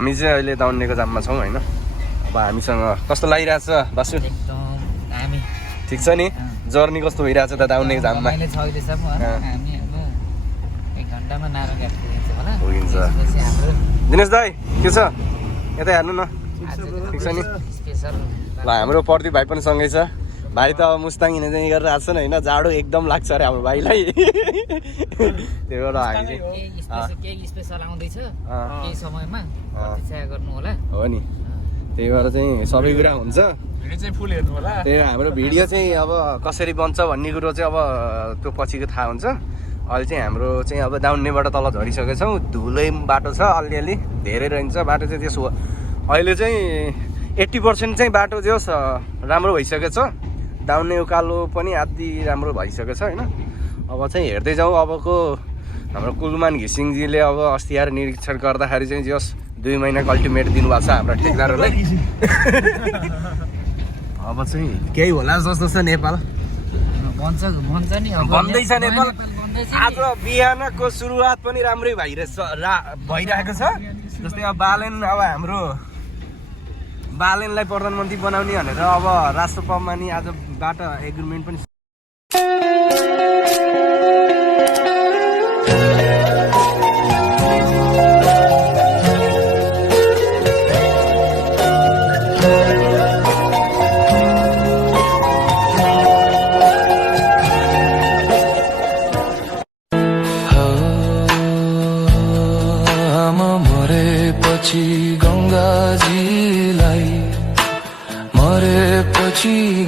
हामी चाहिँ अहिले दाउन्नेको जाममा छौँ होइन। अब हामीसँग कस्तो लागिरहेछ बासु? एकदम हामी ठिक छ नि? जर्नी कस्तो भइरहेछ त दाउन्नेको जाममा? अहिले 6 दिसम्म हामी अब 1 घण्टामा नारायणघाट पुगिन्छ होला। पुगिन्छ। हाम्रो दिनेश दाई के छ? यतै हेर्नु न। ठिक छ नि? स्पेशल ल हाम्रो प्रदीप भाइ पनि सँगै छ। भाइ त अब मुस्ताङ हिँड्ने चाहिँ गरेर आएको छ नि होइन। जाडो एकदम लाग्छ अरे हाम्रो भाइलाई। त्यही भएर हामी चाहिँ केही स्पेशल आउँदैछ केही समयमा प्रतीक्षा गर्नु होला। हो नि। त्यही भएर चाहिँ सबै कुरा हुन्छ। भिडियो चाहिँ फुल हेर्नु होला। त्यही हाम्रो भिडियो चाहिँ अब कसरी बन्छ भन्ने कुरो चाहिँ अब त्यो पछिको थाहा हुन्छ। अहिले चाहिँ हाम्रो चाहिँ अब दाउन्नेबाट तल झरिसकेको छौँ। धुलै बाटो छ अलिअलि धेरै रहन्छ बाटो चाहिँ। त्यसो अहिले चाहिँ 80% चाहिँ बाटो जो राम्रो भइसकेको छ। दाउन्ने उकालो पनि आदि राम्रो भइसकेको छ होइन। अब चाहिँ हेर्दै जाउँ। अबको हाम्रो कुलमान घिसिङजीले अब अस्ति आएर निरीक्षण गर्दाखेरि चाहिँ जस 2 महिनाको अल्टिमेट दिनुभएको छ हाम्रो ठेकदारहरूलाई। अब चाहिँ केही होला जस्तो छ नेपाल। भन्छ नि अब भन्दैछ नेपाल। आज बिहानको सुरुवात पनि राम्रै भइरहेको छ। जस्तै अब हाम्रो बालेनलाई प्रधानमन्त्री बनाउने भनेर अब राष्ट्रसभामा नि आजबाट एग्रिमेन्ट पनि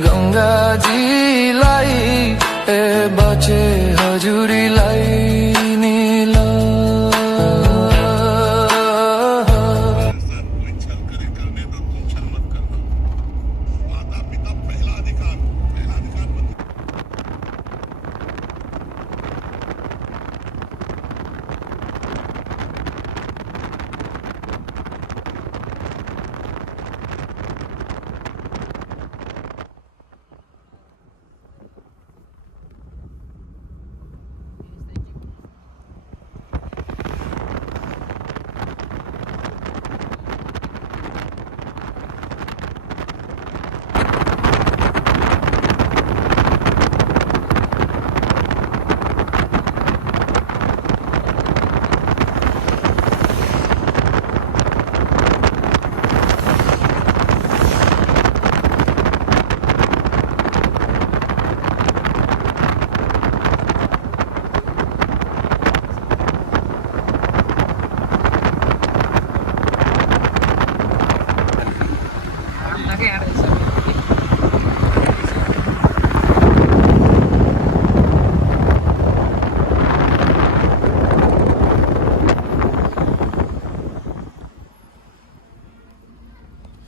गङ्गाजीलाई ए बचे हजुरीलाई नील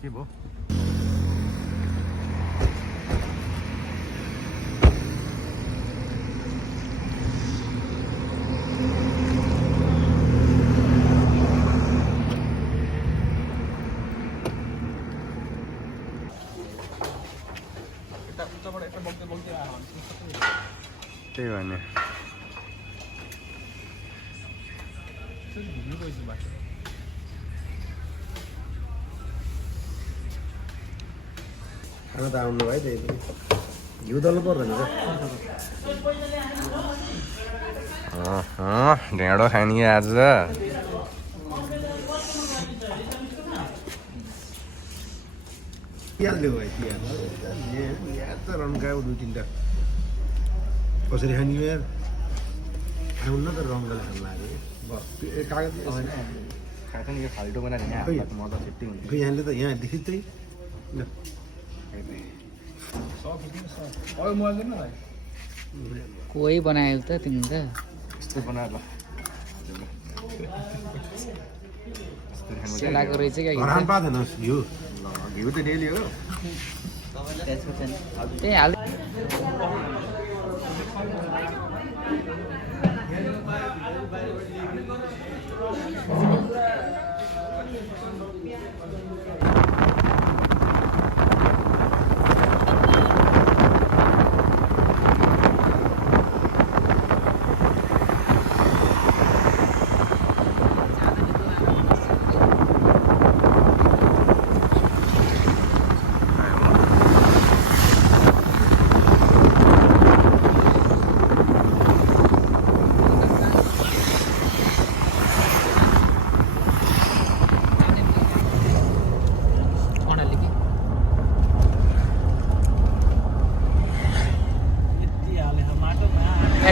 के भयो? त्यही भने खाना त आउनु भयो त्यही पनि घिउ दल्नु पर्दैन ढेँडो खाने आज प्याज ल्याऊ भाइ प्याज त रन्कायो 2-3टा कसरी खाने यार आउनु त रङ्गले खानु लाग्यो कागज खाएको नि यो फाल्टो बनाएर यहाँ मजा छिट्टी हुन्छ खै यहाँले त यहाँ देखि चाहिँ कोही बनायो त तिमी त यस्तो बनाएर सेलाएको रहेछ क्या हरान पादैन घिउ घिउ त डेली हो त्यही हाल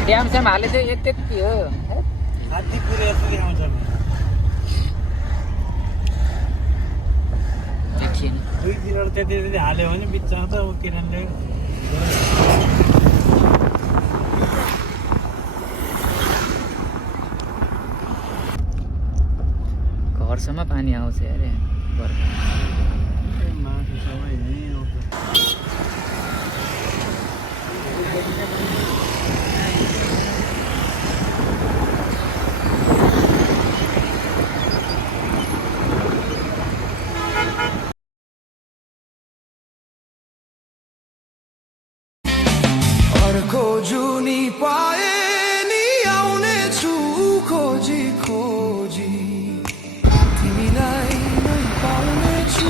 ड्याम स्याम हाले चाहिँ यति हो हात्ती पुरै यति आउँछ देखिएन 2 दिनहरु त्यति हाल्यो भने बिचमा त किरणले घरसम्म पानी आउँछ अरे बर्खा माथि सबै यहीँ आउँछ अर्को जुनी पाए नि आउने छु खोजी खोजी तिमीलाई नै पाउने छु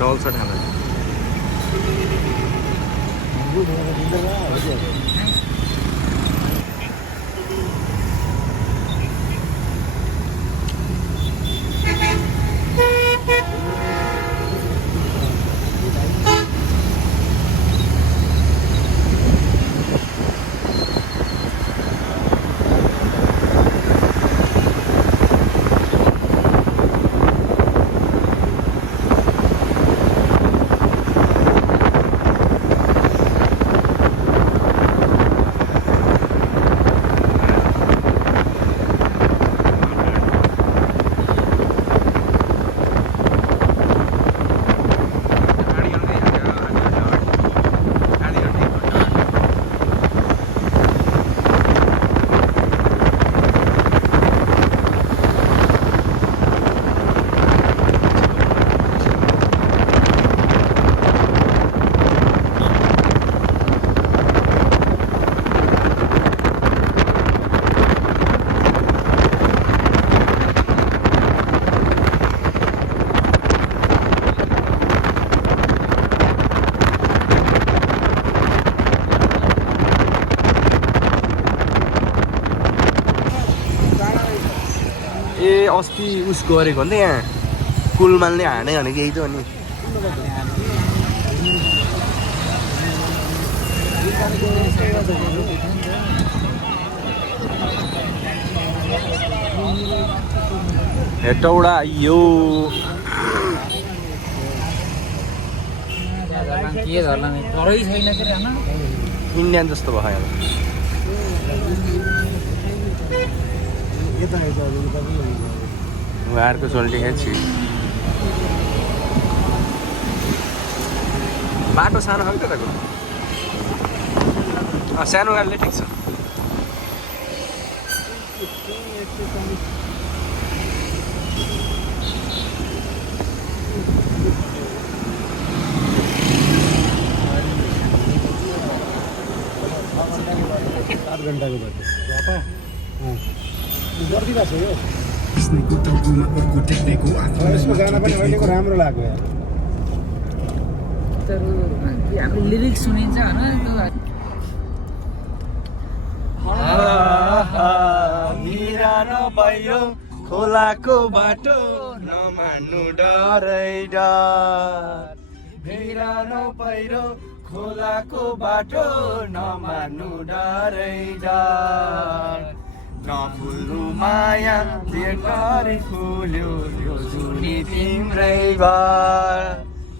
डल्छ ठाना अस्ति उस गरेको नि त यहाँ कुलमानले हाने भनेको यही त हो नि हेटौडा यो के गर्ला नि डरै छैन के हैन इन्डियन जस्तो भयो अब उहाँहरूको सोल्टी हेर्छु बाटो सानो खालको तपाईँको सानो गाडीले ठिक छ घण्टाको बाटो गरिदिरहेको छ यो यसको गाना पनि अहिलेको राम्रो लाग्यो यार तर हाम्रो लिरिक्स सुनिन्छ हैन बिरानो पहिरो खोलाको बाटो नमान्नु डरै डर बिरानो पहिरो खोलाको बाटो नमान्नु डरै डर नफुल्नु माया गरी फुल्यो यो जुनी तिम्रै घर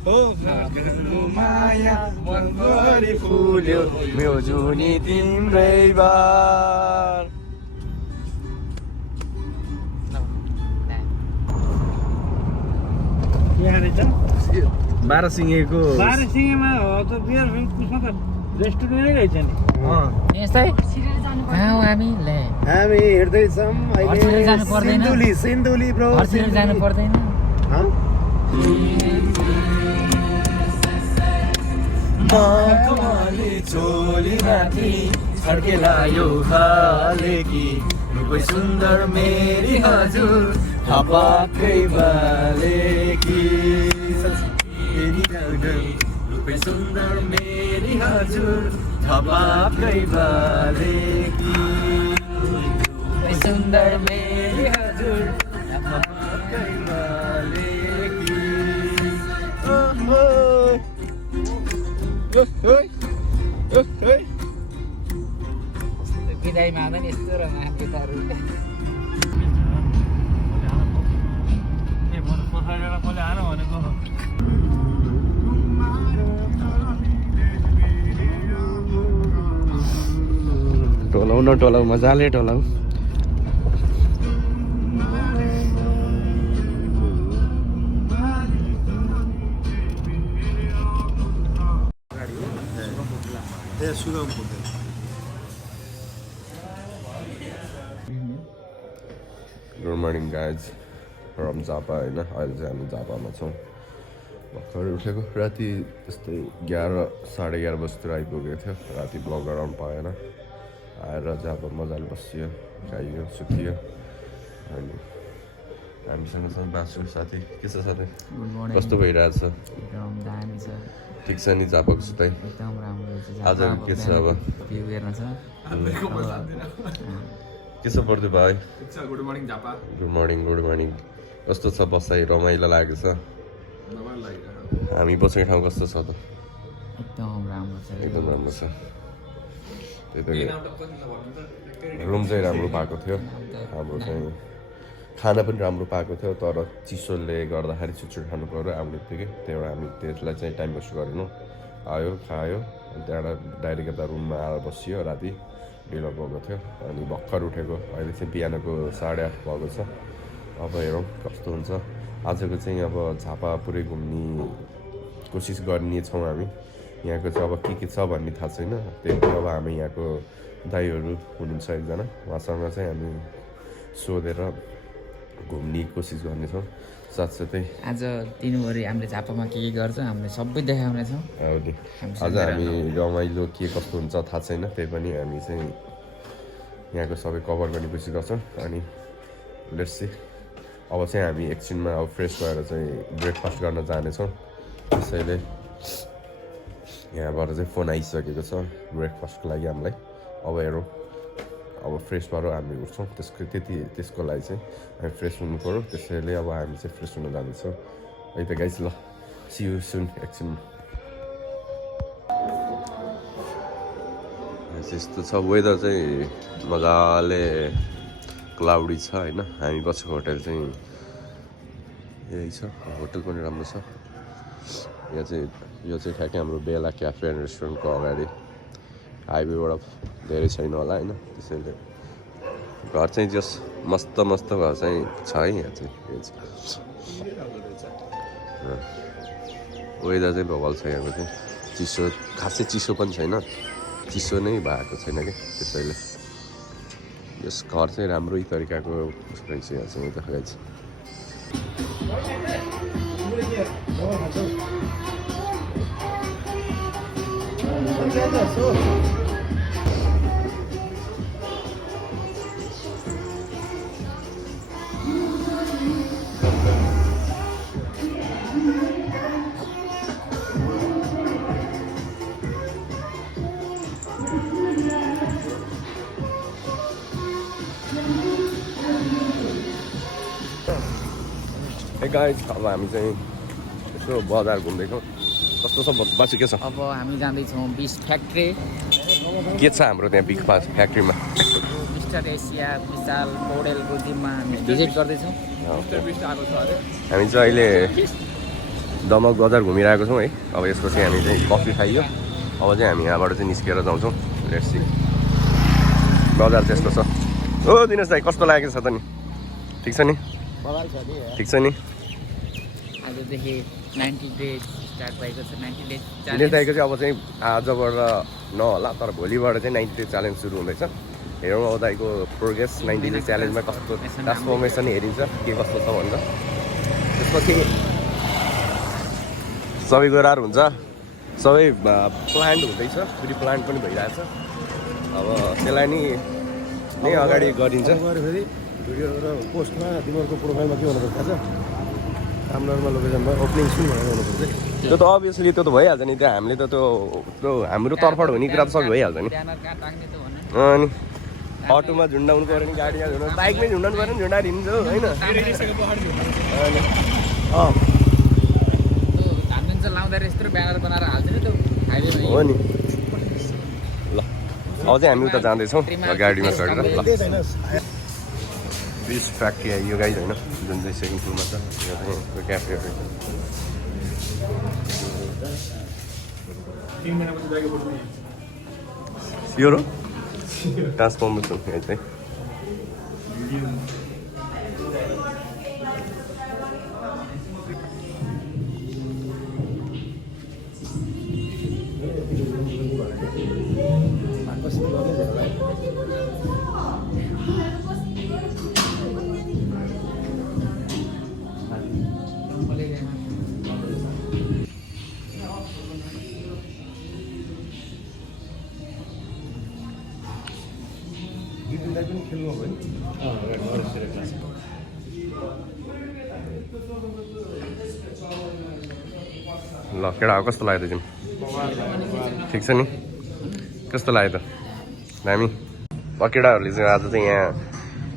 हो नफुल्नु माया मन गरी फुल्यो यो जुनी तिम्रै घर यहाँ रहेछ 12 सिङेको 12 सिङेमा हो त बियर उसमा त रेस्टुरेन्टै रहेछ नि यस्तै कहाँ हो हामी ले हामी हेर्दैछौँ अहिले जानु पर्दैन सिन्धुली ब्रो हर्सिल जानु पर्दैन मखमली काली चोली माथि छड्केला यो खाले कि रुपै सुन्दर मेरी हजुर थपाकै बाले कि रुपै सुन्दर मेरी हजुर थपाकै बाले कि रुपै सुन्दर मेरी हजुर थपाकै बाले कि बिदाईमा आउँदा नि यस्तो रमाइलो गीतहरू कसले आएर भनेको टोलाउ न टोलाउ मजाले टोलाउ good morning guys from Jhapa होइन अहिले चाहिँ हामी झापामा छौँ भर्खर उठेको राति त्यस्तै 11:30 बजीतिर आइपुगेको थियो राति ब्लग गराउनु पाएन आएर चाहिँ अब मजाले बसियो खाइयो सुतियो अनि हामीसँग छ बासु साथी के छ साथी कस्तो भइरहेछ एकदम दामी छ ठिक छ नि झापाको सुताइ एकदम राम्रो छ आज के छ अब भ्यू हेर्न छ के छ पर्दै भाइ good morning Jhapa good morning कस्तो छ बसाइ रमाइलो लागेको छ हामी बसेको ठाउँ कस्तो छ त एकदम राम्रो छ एकदम राम्रो छ त्यही त रुम चाहिँ राम्रो पाएको थियो हाम्रो चाहिँ खाना पनि राम्रो पाएको थियो तर चिसोले गर्दाखेरि छिटो खानु पऱ्यो आउने बित्तिकै त्यही भएर हामी त्यसलाई चाहिँ टाइम वेस्ट गरेनौँ आयो खायो अनि त्यहाँबाट डाइरेक्ट यता रुममा आएर बसियो राति ढिलो भएको थियो अनि भर्खर उठेको अहिले चाहिँ बिहानको 8:30 भएको छ अब हेरौँ कस्तो हुन्छ आजको चाहिँ अब झापा पुरै घुम्ने कोसिस गर्नेछौँ हामी यहाँको चाहिँ अब के छ भन्ने थाहा छैन त्यही पनि अब हामी यहाँको दाइहरू हुनुहुन्छ एकजना उहाँसँग चाहिँ हामी सोधेर घुम्ने कोसिस गर्नेछौँ साथसाथै आज दिनभरि हामीले झापामा के गर्छ हामीले सबै देखाउनेछौँ आज हामी रमाइलो के कस्तो हुन्छ थाहा छैन त्यही पनि हामी चाहिँ यहाँको सबै कभर गर्ने कोसिस गर्छौँ अनि लेट्स सी अब चाहिँ हामी एकछिनमा अब फ्रेस भएर चाहिँ ब्रेकफास्ट गर्न जानेछौँ त्यसैले यहाँबाट चाहिँ फोन आइसकेको छ ब्रेकफास्टको लागि हामीलाई अब हेरौँ अब फ्रेस भएर हामी उठ्छौँ त्यसको लागि चाहिँ हामी फ्रेस हुनु पऱ्यो त्यसैले अब हामी चाहिँ फ्रेस हुन जाँदैछौँ है त गाइस ल सी यु सुन एकछिन यस्तो छ वेदर चाहिँ मजाले क्लाउडी छ होइन हामी बसेको होटल चाहिँ यही छ होटल पनि राम्रो छ यो चाहिँ ठ्याक्कै हाम्रो बेला क्याफे एन्ड रेस्टुरेन्टको अगाडि हाइवेबाट धेरै छैन होला होइन त्यसैले घर चाहिँ जस मस्त घर चाहिँ छ है यहाँ चाहिँ वेदर चाहिँ भगल छ यहाँको चाहिँ चिसो खासै चिसो पनि छैन चिसो नै भएको छैन कि त्यसैले यस घर चाहिँ राम्रै तरिकाको रहेछ यहाँ चाहिँ देखाइ छ गाइस अब हामी चाहिँ यसो बजार घुम्दैछौँ कस्तो छ बासी के छ अब हामी जाँदैछौँ बिस फ्याक्ट्री के छ हाम्रो त्यहाँ बिग पास फ्याक्ट्रीमा मिस्टर एसिया विशाल मोडेलको जिममा हामी भिजिट गर्दैछौँ हामी चाहिँ अहिले दमक बजार घुमिरहेको छौँ है अब यसपछि हामी चाहिँ कफी खाइयो अब चाहिँ हामी यहाँबाट चाहिँ निस्केर जाउँछौँ लेट्स सी बजार त्यस्तो छ ओ दिनेश दाइ कस्तो लागेको छ त नि ठिक छ नि ठिक छ नि आजदेखि 90 डेज स्टार्ट भएको छ 90 डेज दिनेश दाइको चाहिँ अब चाहिँ आजबाट नहोला तर भोलिबाट चाहिँ 90 डेज च्यालेन्ज सुरु हुँदैछ हेरौँ अब दाइको प्रोग्रेस 90 डेज च्यालेन्जमा कस्तो ट्रान्सफर्मेसन हेरिन्छ के कस्तो छ भनेर त्यसपछि सबै गोराहरू हुन्छ सबै प्लान्ट हुँदैछ फेरि प्लान्ट पनि भइरहेछ अब त्यसलाई नै अगाडि गरिन्छ फेरि भिडियो र पोस्टमा तिमीहरूको प्रोफाइलमा के हुनुपर्छ थाहा छ रामनगरमा लोकेसनमा ओपनिङ सुन भनेर हुनुपर्छ त्यो त अभियसली त्यो त भइहाल्छ नि त्यो हामीले त त्यो हाम्रो तर्फबाट हुने कुरा त सबै भइहाल्छ नि ब्यानर कहाँ टाङ्ने त भने अनि अटोमा झुन्डाउनु पऱ्यो नि गाडीमा झुन्डाउनु बाइकमै झुन्डाउनु पऱ्यो नि झुन्डाएर हिँड्छ होइन अनि धान लाउँदा यस्तो ब्यानर बनाएर हाल्छ नि त्यो हाइवेमा हो नि ल अब चाहिँ हामी उता जाँदैछौँ गाडीमा चढेर ल फिस फ्याक्ट्री यो गाई होइन जुन चाहिँ सेकेन्ड फ्लोरमा छ यो चाहिँ क्याफेहरू यो र ट्रान्सफर्मर छ यहाँ चाहिँ ल केटा कस्तो लाग्यो त जिम ठिक छ नि कस्तो लाग्यो त दामी केटाहरूले चाहिँ आज चाहिँ यहाँ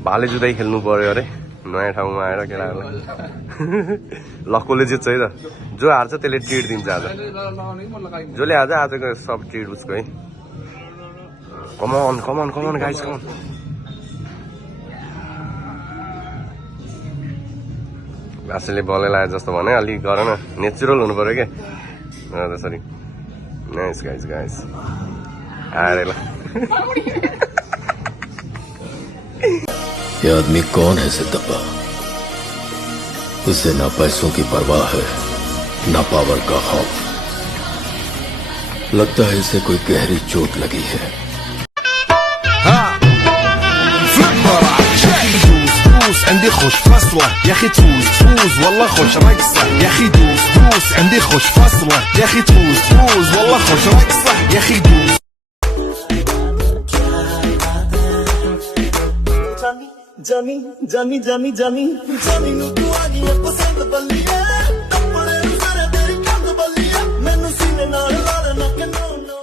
भाले जुधाइ खेल्नु पऱ्यो अरे नयाँ ठाउँमा आएर केटाहरूलाई ल कसले जित्छ है त जो हार्छ त्यसले ट्रिट दिन्छ आज जसले हार्छ आजको सब ट्रिट उसको है come on come on come on guys come on घाँसले बलै लाग्यो जस्तो भने अलिक गर न नेचुरल हुनु पऱ्यो क्या त्यसरी नाइस गाइस गाइस अरे ल ये आदमी कौन है सिद्धप्पा? उसे ना पैसों की परवाह है ना पावर का खौफ। लगता है इसे कोई गहरी चोट लगी है। عندي خوش فصلة يا اخي تفوز والله خوش رقصة يا اخي دوس عندي خوش فصلة يا اخي تفوز والله خوش رقصة يا اخي دوس जानी जानी जानी जानी जानी नु तू आ गई पसंद बल्लिया कपड़े सारे तेरी कंद बल्लिया मैनू सीने नाल लड़ना के नो नो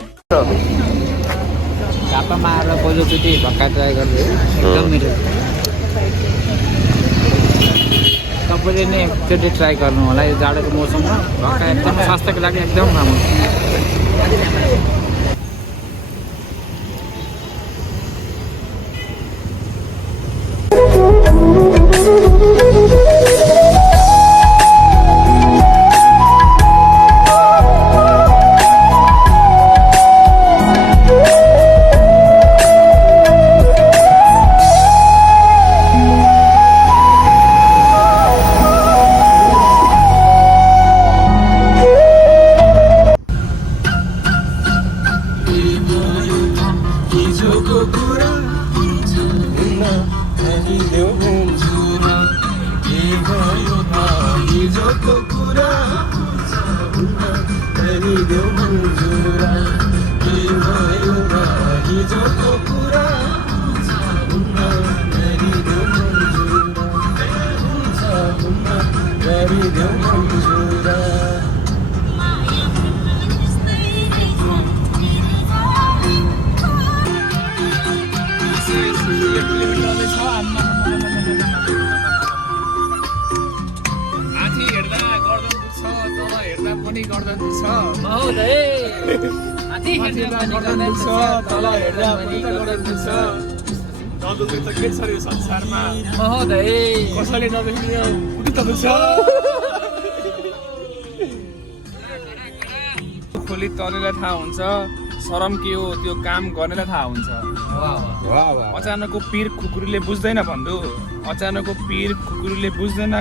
घापामा आएर पहिलोचोटि भक्का ट्राई गर्दै एकदम मिठो तपाईँले नै एकचोटि ट्राई गर्नु होला यो जाडोको मौसममा भक्का एकदम स्वास्थ्यको लागि एकदम राम्रो कसैले नदेखियो खोली तलेलाई थाहा हुन्छ शरम के हो त्यो काम गर्नेलाई थाहा हुन्छ अचानकको पीर खुकुरीले बुझ्दैन बन्धु अचानकको पीर खुकुरीले बुझ्दैन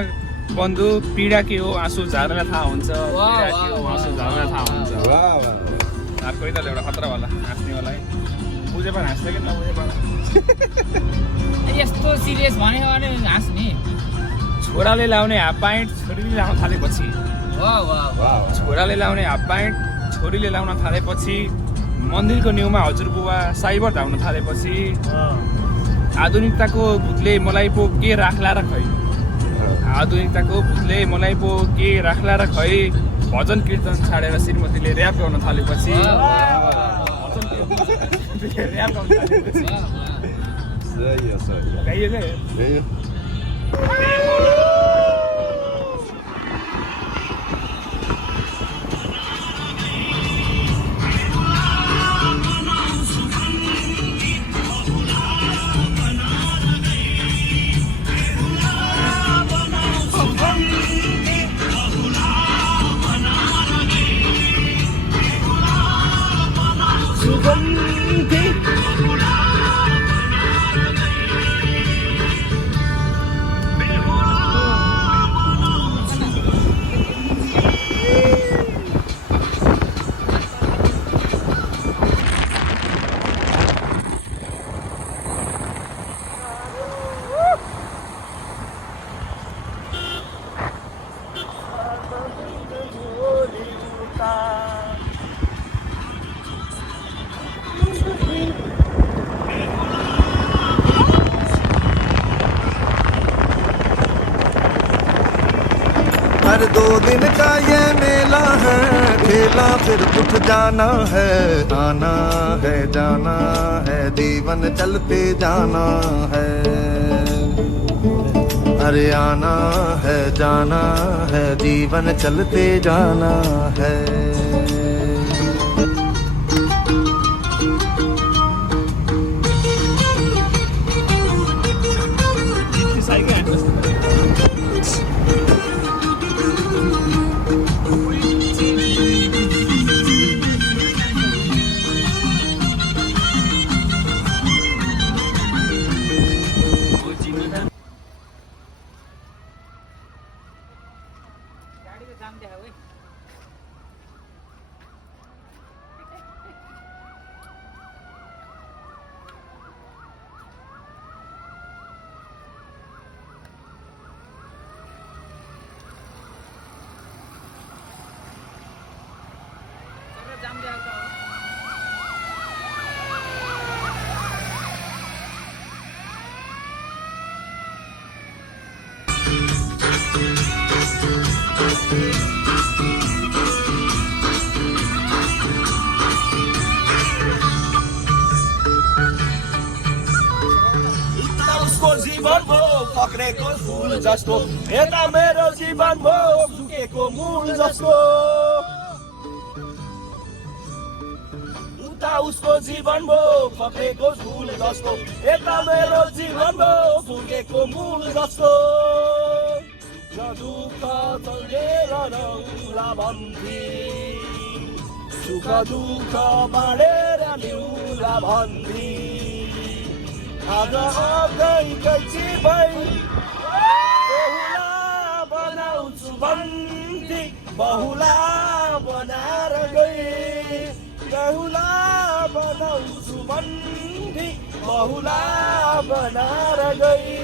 बन्धु पीडा के हो आँसु झार्नेलाई थाहा हुन्छ पीडा के हो आँसु झार्नेलाई थाहा हुन्छ कोही त एउटा खतरावाला हाँस्नेवाला है बुझे पनि हाँस्छ कि नबुझे पनि यस्तो सिरियस भन्यो भने हाँस्ने छोराले लाउने हाफ प्यान्ट छोरीले लाउन थालेपछि छोराले लाउने हाफ प्यान्ट छोरीले लाउन थालेपछि मन्दिरको न्युमा हजुरबुवा साइबर धाउन थालेपछि आधुनिकताको भूतले मलाई पो के राख्ला र खै आधुनिकताको भूतले मलाई पो के राख्ला र खै भजन कीर्तन छाडेर श्रीमतीले ऱ्याप गाउन थालेपछि ऱ्याप गाउन थालेपछि गाइयो क्या हर 2 दिन का ये मेला है खेला फिर उठ जाना है आना है जाना है जीवन चलते जाना है अरे आना है जाना है जीवन चलते जाना है जीवन भो पक्रेको फुल जस्तो यता मेरो जीवन भो झुकेको मूल जस्तो उता उसको जीवन भो पक्रेको फुल जस्तो यता मेरो जीवन भो झुकेको मूल जस्तो दुःख चल्देर नौला भन्थे सुख दुःख बाँडेर न्युला भन्थे आज अगैकै जीवन बहुला बनाउँछु भन्थे बहुला बनाएर गए बहुला बनाउँछु भन्थे बहुला बनाएर गए